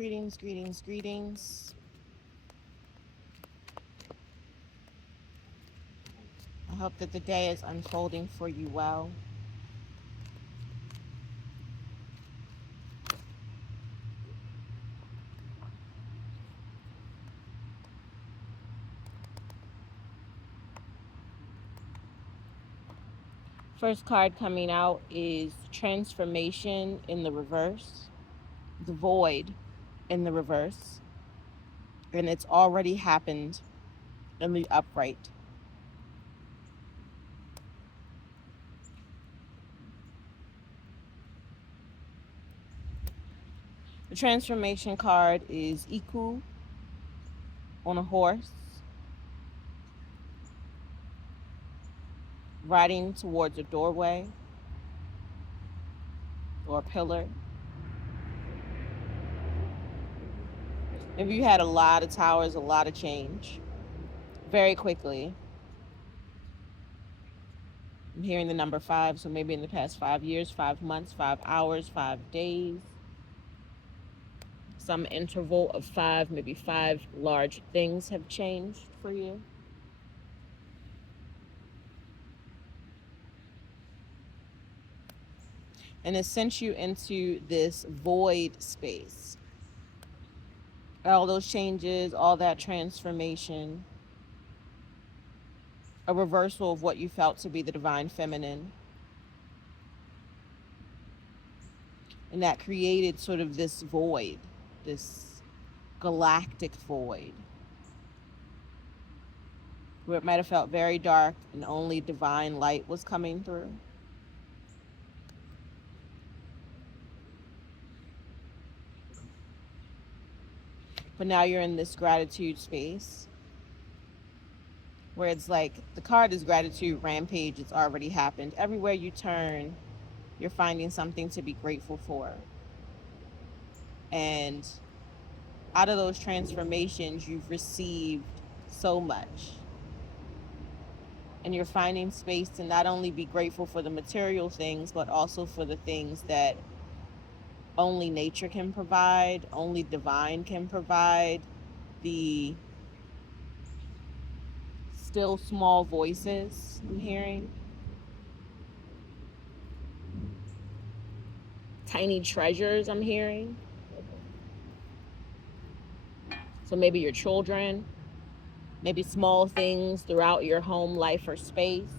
Greetings, greetings, greetings. I hope that the day is unfolding for you well. First card coming out is transformation in the reverse, the void in the reverse, and it's already happened in the upright. The transformation card is Iku on a horse, riding towards a doorway or a pillar. Maybe you had a lot of towers, a lot of change very quickly. I'm hearing the number 5, so maybe in the past 5 years, 5 months, 5 hours, 5 days, some interval of 5, maybe 5 large things have changed for you. And it sent you into this void space. All those changes, all that transformation, a reversal of what you felt to be the divine feminine. And that created sort of this void, this galactic void, where it might have felt very dark and only divine light was coming through. But now you're in this gratitude space where it's like the card is gratitude rampage. It's already happened. Everywhere you turn, you're finding something to be grateful for. And out of those transformations, you've received so much. And you're finding space to not only be grateful for the material things, but also for the things that only nature can provide, only divine can provide, the still small voices I'm hearing, tiny treasures I'm hearing. So maybe your children, maybe small things throughout your home life or space,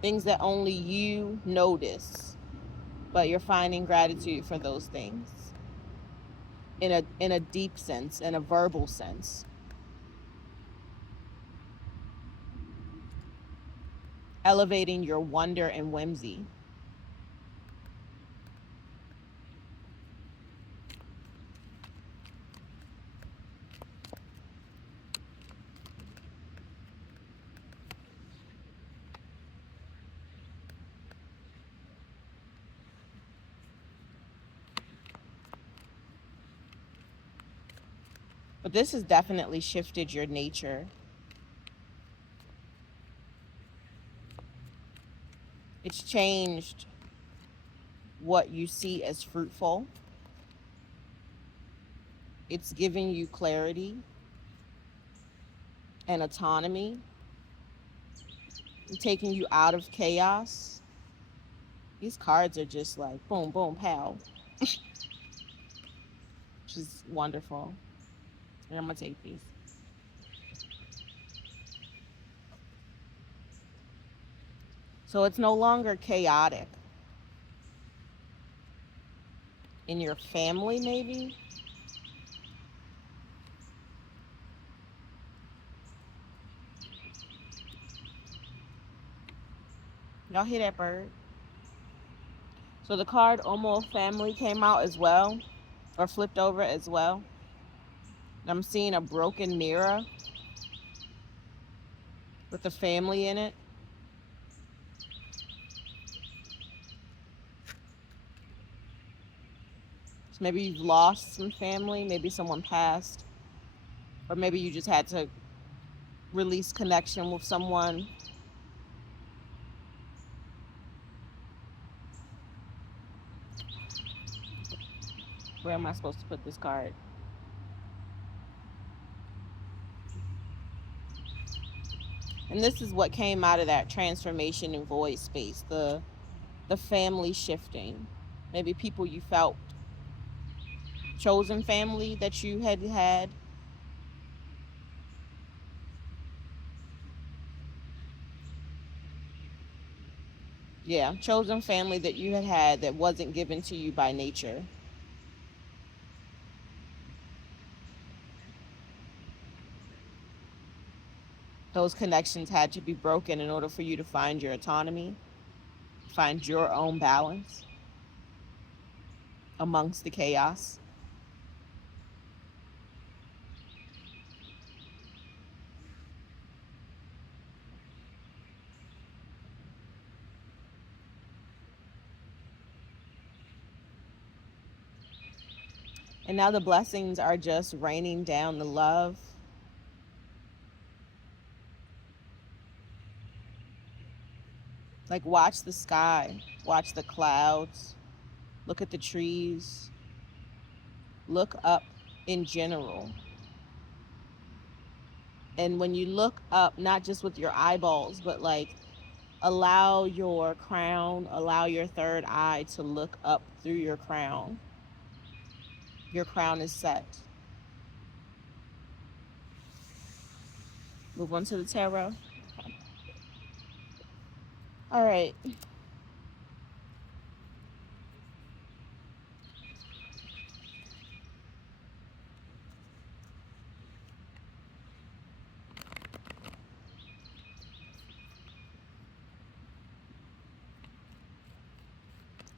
things that only you notice, but you're finding gratitude for those things in a deep sense, in a verbal sense. Elevating your wonder and whimsy. But this has definitely shifted your nature. It's changed what you see as fruitful. It's giving you clarity and autonomy, and taking you out of chaos. These cards are just like boom, boom, pow, which is wonderful. And I'm going to take these. So it's no longer chaotic in your family, maybe. Y'all hear that bird? So the card Omo family came out as well, or flipped over as well. I'm seeing a broken mirror with a family in it. So maybe you've lost some family, maybe someone passed, or maybe you just had to release connection with someone. Where am I supposed to put this card? And this is what came out of that transformation and void space, the family shifting. Maybe people you felt, chosen family that you had. Yeah, chosen family that you had that wasn't given to you by nature. Those connections had to be broken in order for you to find your autonomy, find your own balance amongst the chaos. And now the blessings are just raining down the love. Like, watch the sky, watch the clouds, look at the trees, look up in general. And when you look up, not just with your eyeballs, but like allow your crown, allow your third eye to look up through your crown. Your crown is set. Move on to the tarot. All right.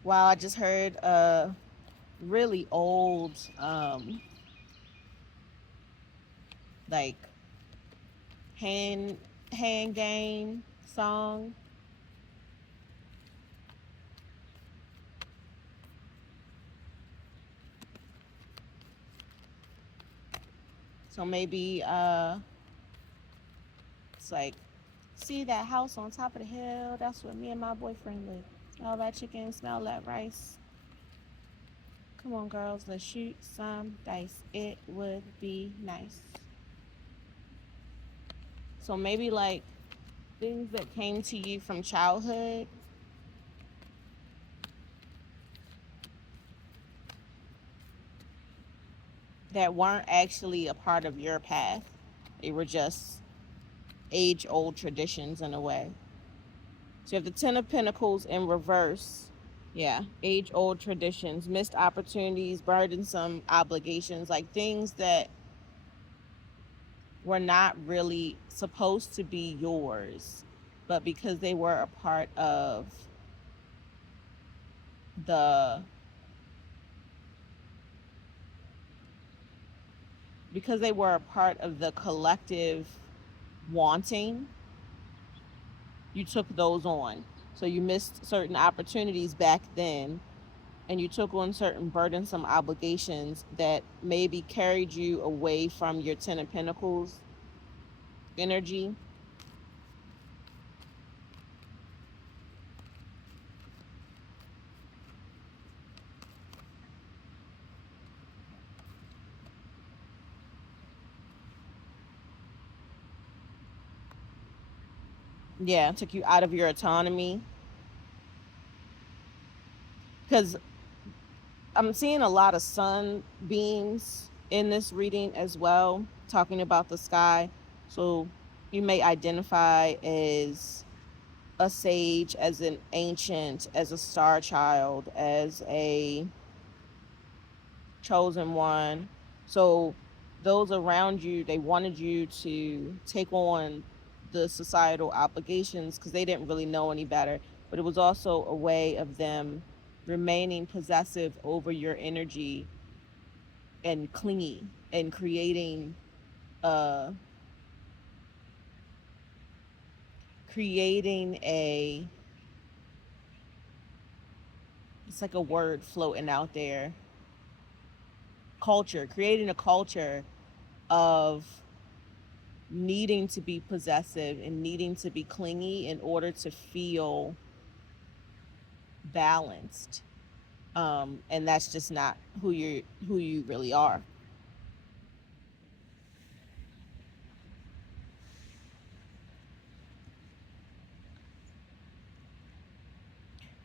Wow, I just heard a really old, like hand hand game song. So maybe it's like, see that house on top of the hill? That's where me and my boyfriend live. Smell that chicken, smell that rice. Come on, girls, let's shoot some dice. It would be nice. So maybe like things that came to you from childhood that weren't actually a part of your path. They were just age old traditions in a way. So you have the Ten of Pentacles in reverse. Yeah, age old traditions, missed opportunities, burdensome obligations, like things that were not really supposed to be yours, but because they were a part of the collective wanting, you took those on. So you missed certain opportunities back then, and you took on certain burdensome obligations that maybe carried you away from your Ten of Pentacles energy. Yeah, took you out of your autonomy. Because I'm seeing a lot of sunbeams in this reading as well, talking about the sky. So you may identify as a sage, as an ancient, as a star child, as a chosen one. So those around you, they wanted you to take on the societal obligations because they didn't really know any better. But it was also a way of them remaining possessive over your energy and clingy and uh creating a, it's like a word floating out there, culture, creating a culture of needing to be possessive and needing to be clingy in order to feel balanced. And that's just not who you really are.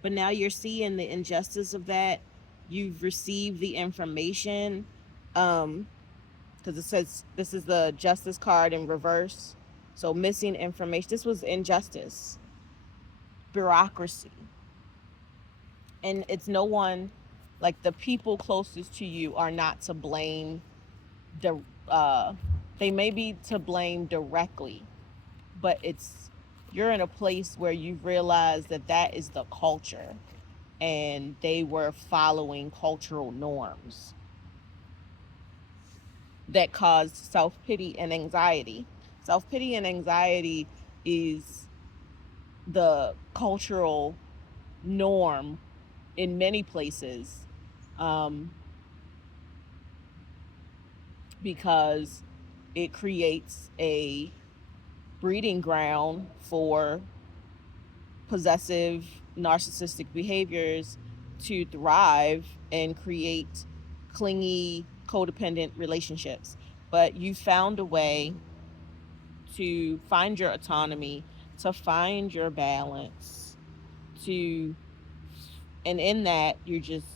But now you're seeing the injustice of that. You've received the information, because it says this is the justice card in reverse. So missing information. This was injustice, bureaucracy, and it's no one, like the people closest to you are not to blame. The they may be to blame directly, but it's you're in a place where you realize that that is the culture, and they were following cultural norms that caused self-pity and anxiety. Self-pity and anxiety is the cultural norm in many places, um, because it creates a breeding ground for possessive narcissistic behaviors to thrive and create clingy codependent relationships. But you found a way to find your autonomy, to find your balance, to and in that you're just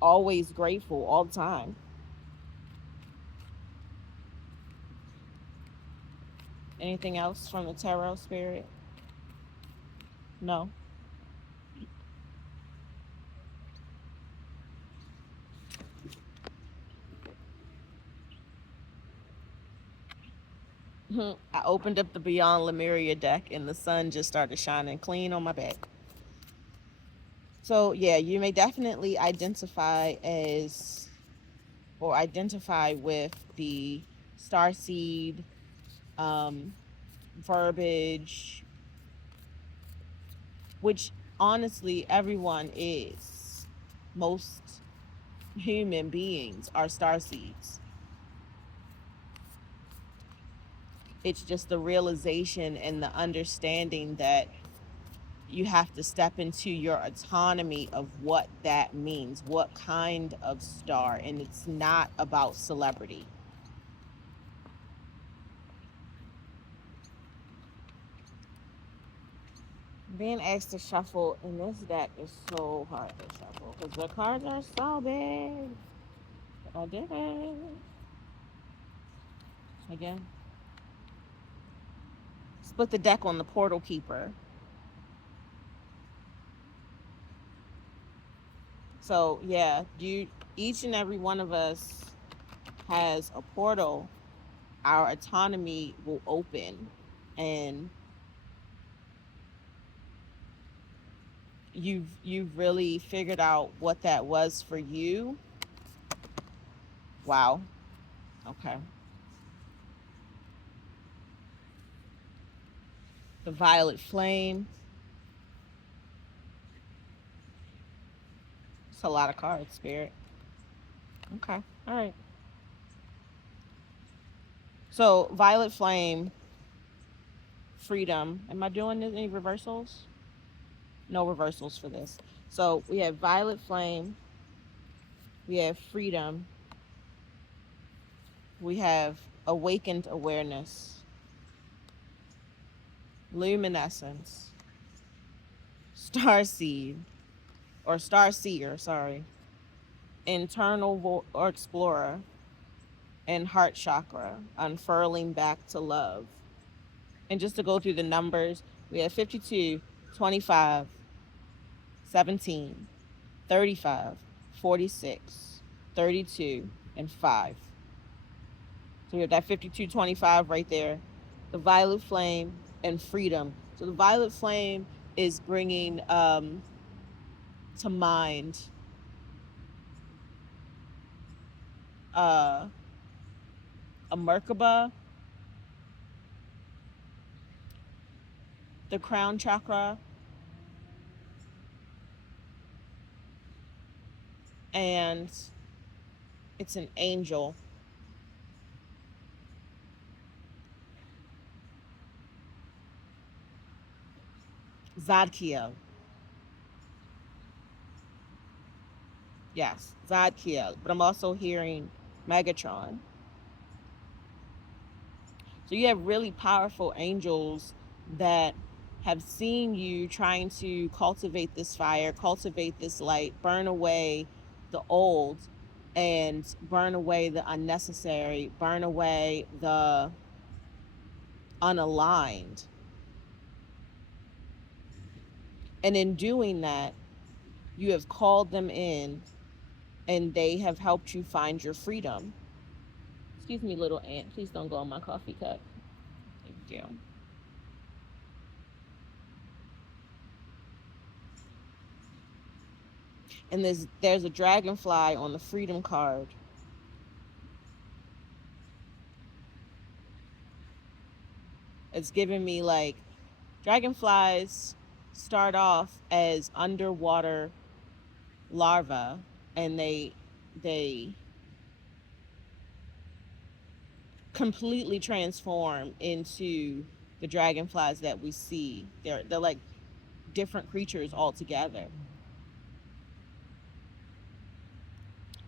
always grateful all the time. Anything else from the tarot spirit? No. I opened up the Beyond Lemuria deck and the sun just started shining clean on my back. So, yeah, you may definitely identify as or identify with the starseed um, verbiage, which honestly everyone is. Most human beings are starseeds. It's just the realization and the understanding that you have to step into your autonomy of what that means, what kind of star, and it's not about celebrity. Being asked to shuffle in this deck is so hard to shuffle because the cards are so big. But I did it. Again, split the deck on the portal keeper. So yeah, you each and every one of us has a portal. Our autonomy will open, and you've really figured out what that was for you. Wow. Okay. The violet flame. It's a lot of cards, spirit. Okay. All right. So violet flame, freedom. Am I doing any reversals? No reversals for this. So we have violet flame, we have freedom, we have awakened awareness, luminescence, star seed, or star seer, sorry, internal or explorer, and heart chakra, unfurling back to love. And just to go through the numbers, we have 52, 25, 17, 35, 46, 32, and 5. So we have that 5225 right there. The violet flame and freedom. So the violet flame is bringing to mind uh, a Merkaba, the crown chakra, and it's an angel. Zadkiel. Yes, Zadkiel. But I'm also hearing Megatron. So you have really powerful angels that have seen you trying to cultivate this fire, cultivate this light, burn away the old and burn away the unnecessary, burn away the unaligned. And in doing that, you have called them in and they have helped you find your freedom. Excuse me, little ant. Please don't go on my coffee cup. Thank you. And there's a dragonfly on the freedom card. It's giving me like dragonflies start off as underwater larvae and they completely transform into the dragonflies that we see. They're like different creatures altogether.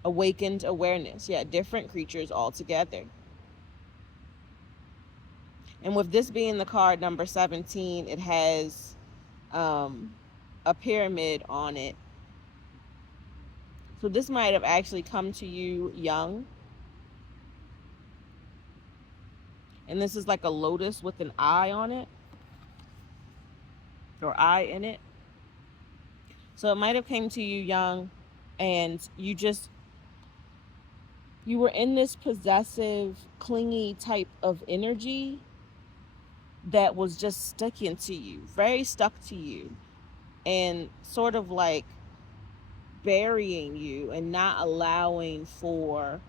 Awakened awareness. Yeah, different creatures altogether. And with this being the card number 17, it has a pyramid on it. So this might have actually come to you young. And this is like a lotus with an eye on it, or eye in it. So it might have came to you young and you were in this possessive, clingy type of energy that was just sticking to you, very stuck to you, and sort of like burying you and not allowing for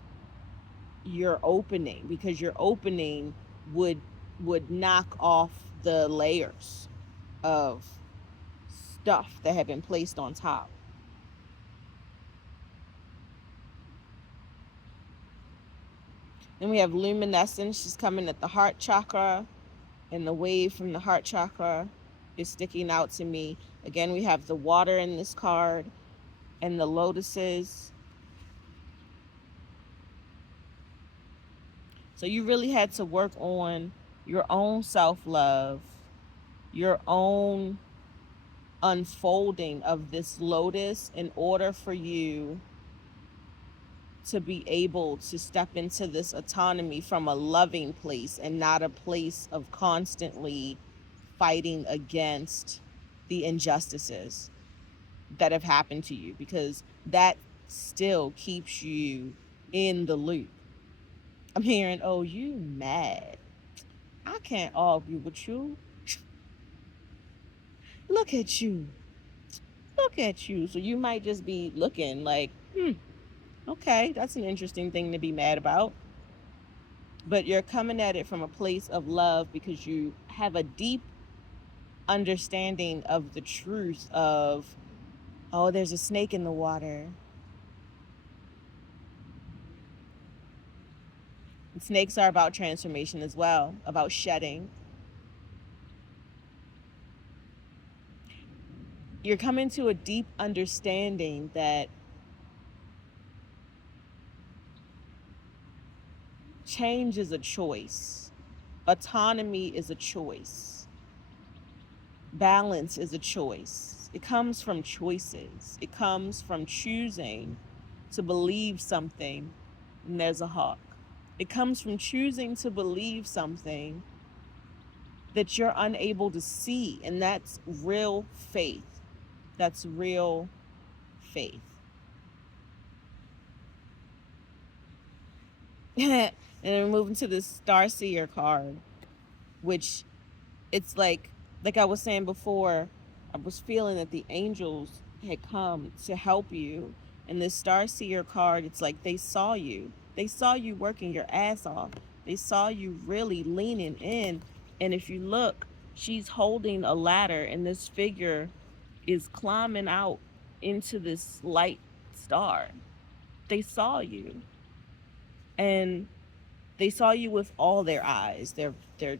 your opening, because your opening would knock off the layers of stuff that had been placed on top. Then we have luminescence. She's coming at the heart chakra, and the wave from the heart chakra is sticking out to me. Again, we have the water in this card and the lotuses. So you really had to work on your own self-love, your own unfolding of this lotus in order for you to be able to step into this autonomy from a loving place and not a place of constantly fighting against the injustices that have happened to you, because that still keeps you in the loop. I'm hearing, oh, you mad. I can't argue with you. Look at you. Look at you. So you might just be looking like, okay, that's an interesting thing to be mad about. But you're coming at it from a place of love because you have a deep understanding of the truth of, oh, there's a snake in the water. And snakes are about transformation as well, about shedding. You're coming to a deep understanding that change is a choice. Autonomy is a choice. Balance is a choice. It comes from choices. It comes from choosing to believe something, and there's a hawk. It comes from choosing to believe something that you're unable to see, and that's real faith. That's real faith. And then we're moving to the Starseer card, which it's like I was saying before, I was feeling that the angels had come to help you. And this Starseer card, it's like they saw you. They saw you working your ass off. They saw you really leaning in. And if you look, she's holding a ladder, and this figure is climbing out into this light star. They saw you. And they saw you with all their eyes, their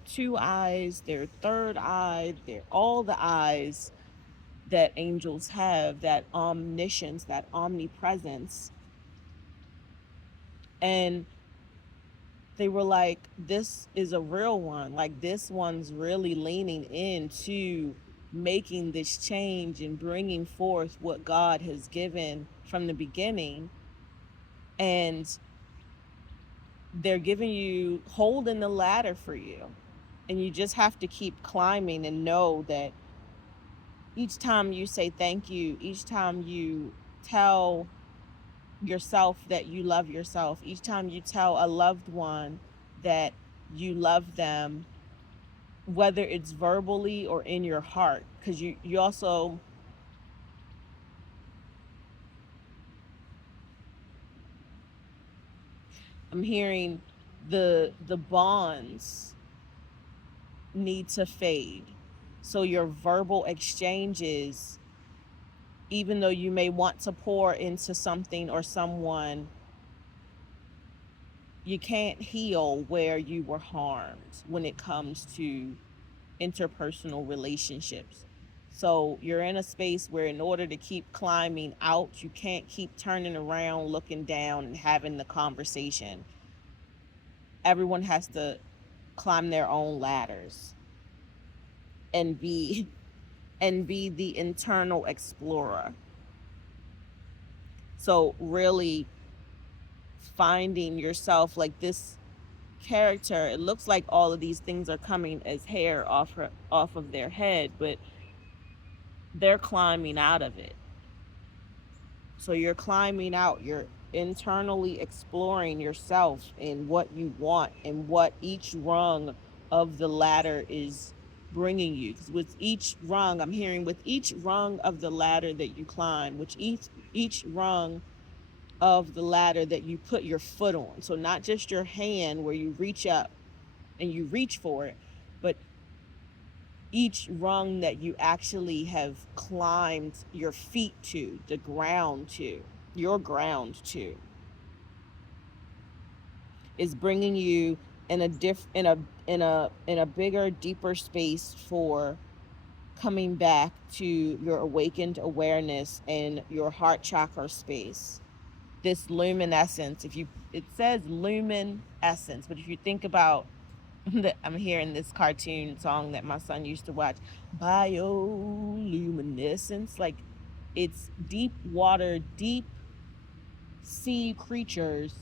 two eyes, their third eye, their all the eyes. that angels have, that omniscience, that omnipresence. And they were like, this is a real one. Like, this one's really leaning into making this change and bringing forth what God has given from the beginning. And they're giving you, holding the ladder for you. And you just have to keep climbing and know that each time you say thank you, each time you tell yourself that you love yourself, each time you tell a loved one that you love them, whether it's verbally or in your heart, because you also, I'm hearing the bonds need to fade. So your verbal exchanges, even though you may want to pour into something or someone, you can't heal where you were harmed when it comes to interpersonal relationships. So you're in a space where, in order to keep climbing out, you can't keep turning around, looking down, and having the conversation. Everyone has to climb their own ladders and be the internal explorer. So really finding yourself, like this character, it looks like all of these things are coming as hair off of their head, but they're climbing out of it. So you're climbing out, you're internally exploring yourself and what you want and what each rung of the ladder is bringing you. Because with each rung, I'm hearing, with each rung of the ladder that you climb, which each rung of the ladder that you put your foot on. So not just your hand where you reach up and you reach for it, but each rung that you actually have climbed your feet to, the ground to, your ground to, is bringing you in a bigger, deeper space for coming back to your awakened awareness and your heart chakra space. This luminescence, if you, it says luminescence, but if you think about I'm hearing this cartoon song that my son used to watch, bioluminescence. Like, it's deep water, deep sea creatures,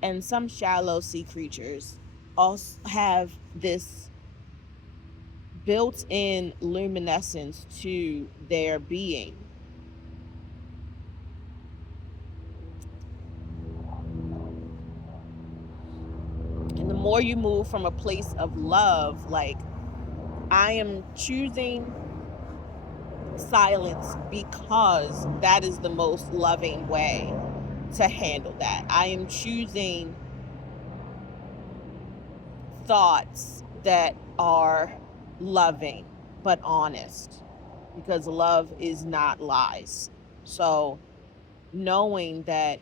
and some shallow sea creatures also have this built-in luminescence to their being. And the more you move from a place of love, like, I am choosing silence because that is the most loving way to handle that. I am choosing thoughts that are loving but honest, because love is not lies. So knowing that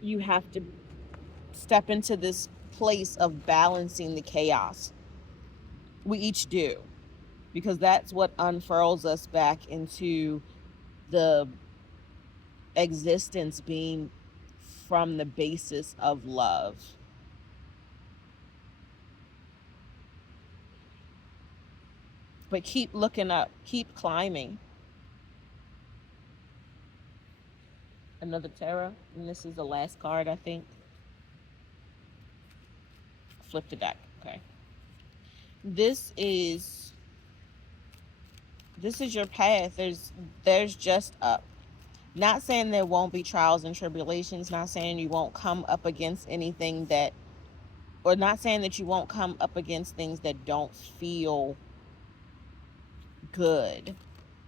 you have to step into this place of balancing the chaos, we each do, because that's what unfurls us back into the existence being from the basis of love. But keep looking up, keep climbing. Another Terra, and this is the last card, I think. Flip the deck. Okay. This is your path. There's just up. Not saying there won't be trials and tribulations, not saying you won't come up against anything that, or not saying that you won't come up against things that don't feel good,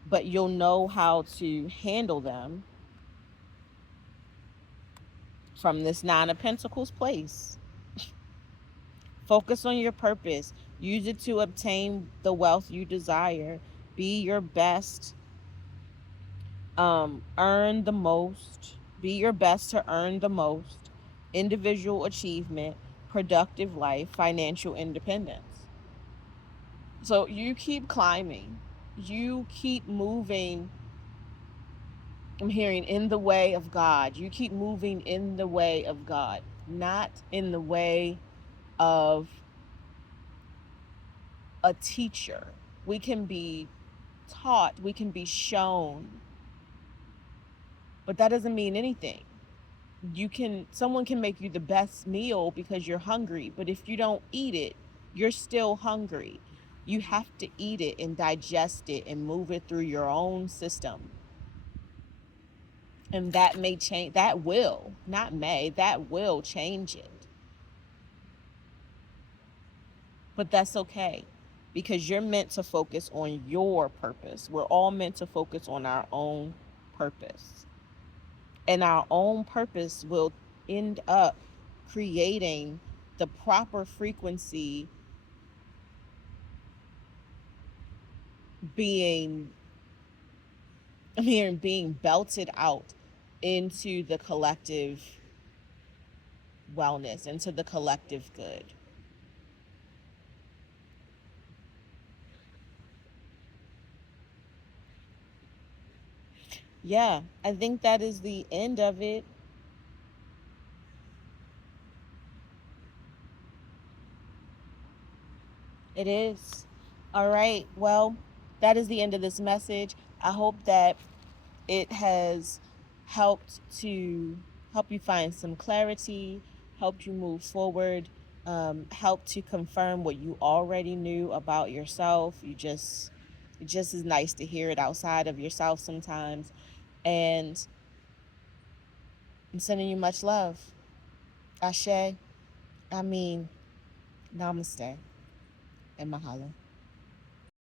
but you'll know how to handle them from this Nine of Pentacles place. Focus on your purpose. Use it to obtain the wealth you desire. Be your best. Earn the most. Be your best to earn the most. Individual achievement, productive life, financial independence. So you keep climbing. you keep moving. I'm hearing in the way of God. You keep moving in the way of God, not in the way of a teacher. We can be taught, we can be shown, but that doesn't mean anything. Someone can make you the best meal because you're hungry, but if you don't eat it, you're still hungry. You have to eat it and digest it and move it through your own system. And that may change, that will, not may, that will change it. But that's okay, because you're meant to focus on your purpose. We're all meant to focus on our own purpose. And our own purpose will end up creating the proper frequency being being belted out into the collective wellness, into the collective good. Yeah, I think that is the end of it. It is. All right. Well, that is the end of this message. I hope that it has helped to help you find some clarity, helped you move forward, helped to confirm what you already knew about yourself. It just is nice to hear it outside of yourself sometimes. And I'm sending you much love. Ashe, I mean, namaste and mahalo.